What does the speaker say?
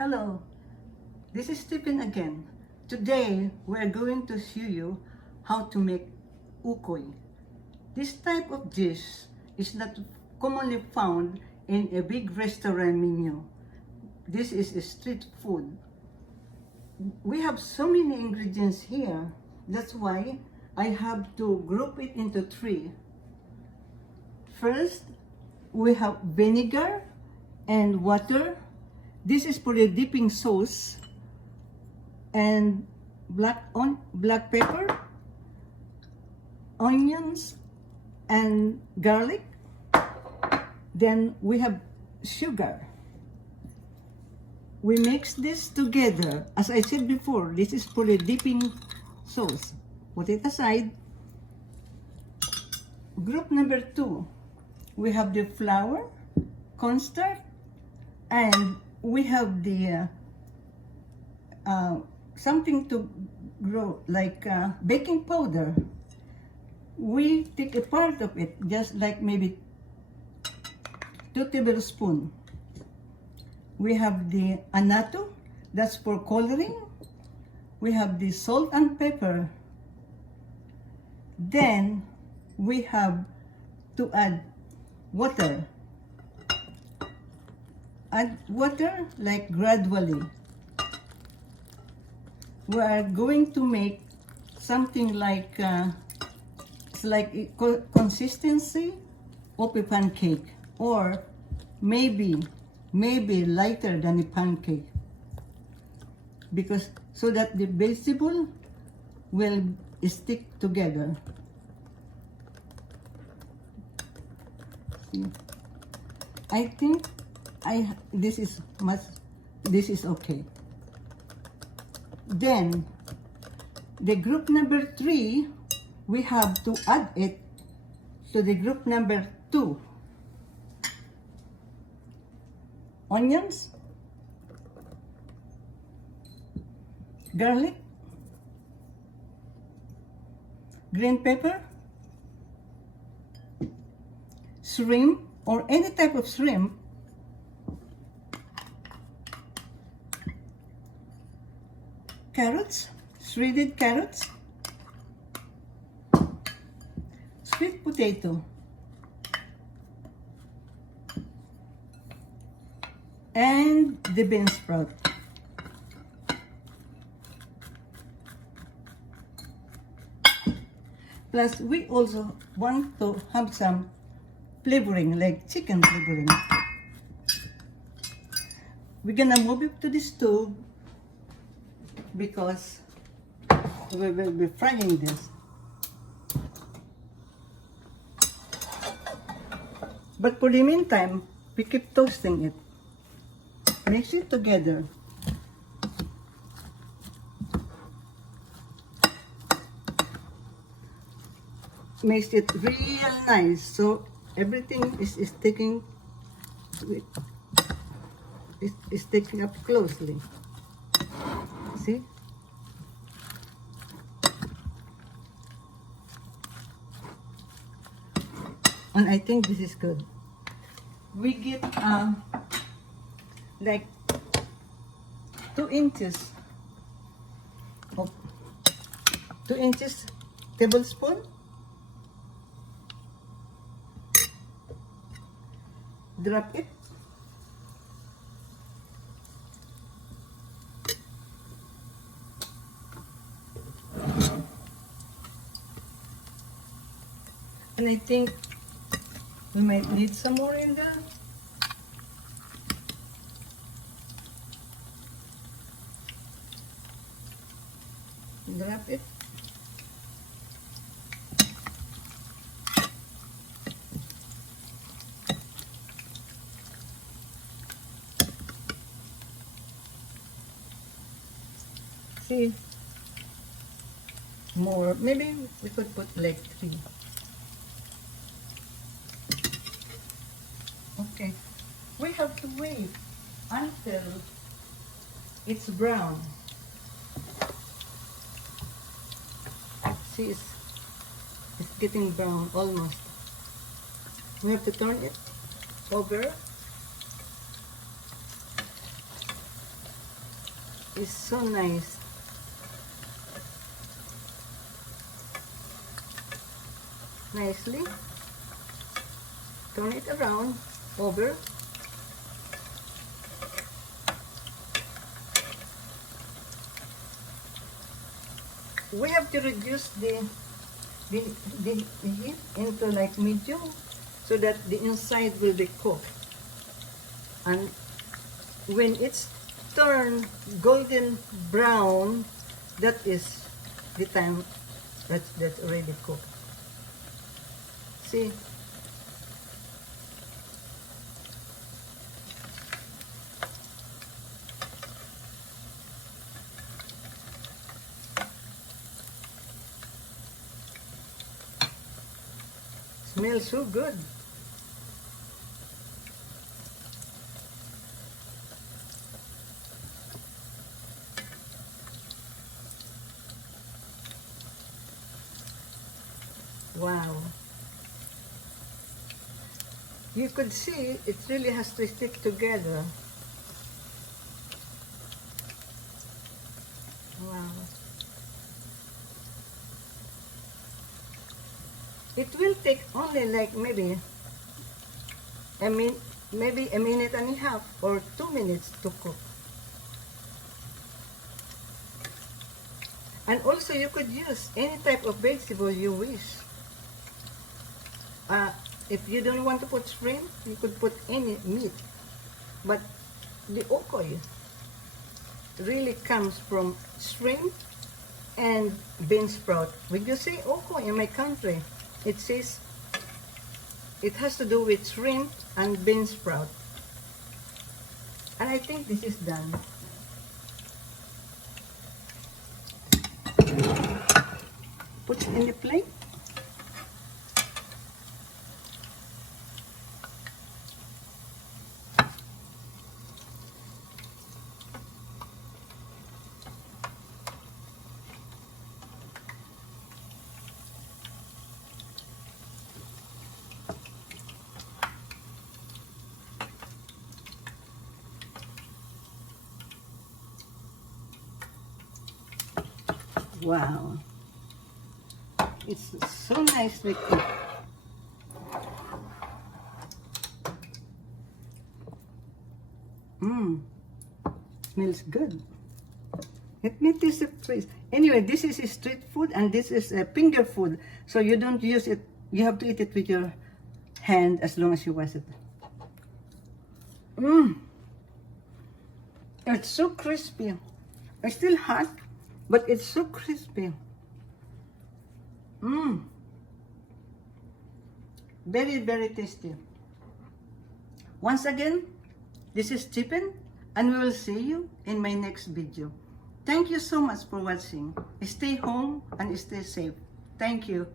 Hello, this is Tipin again. Today, we're going to show you how to make ukoy. This type of dish is not commonly found in a big restaurant menu. This is a street food. We have so many ingredients here. That's why I have to group it into three. First, we have vinegar and water. This is for the dipping sauce, and black pepper, onions, and garlic. Then we have sugar. We mix this together. As I said before, this is for the dipping sauce. Put it aside. Group number 2, we have the flour, cornstarch, and we have the something to grow, like baking powder. We take a part of it, just like maybe 2 tablespoons. We have the anato, that's for coloring. We have the salt and pepper. Then we have to add water. Add water like gradually. We are going to make something like it's like a consistency of a pancake, or maybe lighter than a pancake, because so that the vegetable will stick together. See? I think this is okay. Then the group number 3, we have to add it to the group number 2. Onions, garlic, green pepper, shrimp or any type of shrimp, carrots, shredded carrots, sweet potato, and the bean sprout. Plus, we also want to have some flavoring, like chicken flavoring. We're gonna move it to the stove because we will be frying this. But for the meantime, we keep toasting it. Mix it together. Makes it real nice, so everything is sticking up closely. See? And I think this is good. We get like 2 inches of 2 inches tablespoon. Drop it. And I think we might need some more in there. Drop it. See, more. Maybe we could put like 3. Okay, we have to wait until it's brown. See, it's getting brown almost. We have to turn it over. is so nice. Nicely. Turn it around, over. We have to reduce the heat into like medium so that the inside will be cooked. And when it's turned golden brown, that is the time that's already cooked. See? Smells so good. Wow. You could see it really has to stick together. Wow. It will take only like maybe a minute and a half or 2 minutes to cook. And also you could use any type of vegetable you wish. If you don't want to put shrimp, you could put any meat. But the okoy really comes from shrimp and bean sprout. When you say okoy in my country, it says it has to do with shrimp and bean sprout. And I think this is done. Put it in the plate. Wow, it's so nicely cooked. Smells good. Let me taste it, please. Anyway, this is street food and this is finger food. So you don't use it, you have to eat it with your hand as long as you wash it. It's so crispy. It's still hot, but it's so crispy. Very, very tasty. Once again, this is Tipin, and we will see you in my next video. Thank you so much for watching. Stay home and stay safe. Thank you.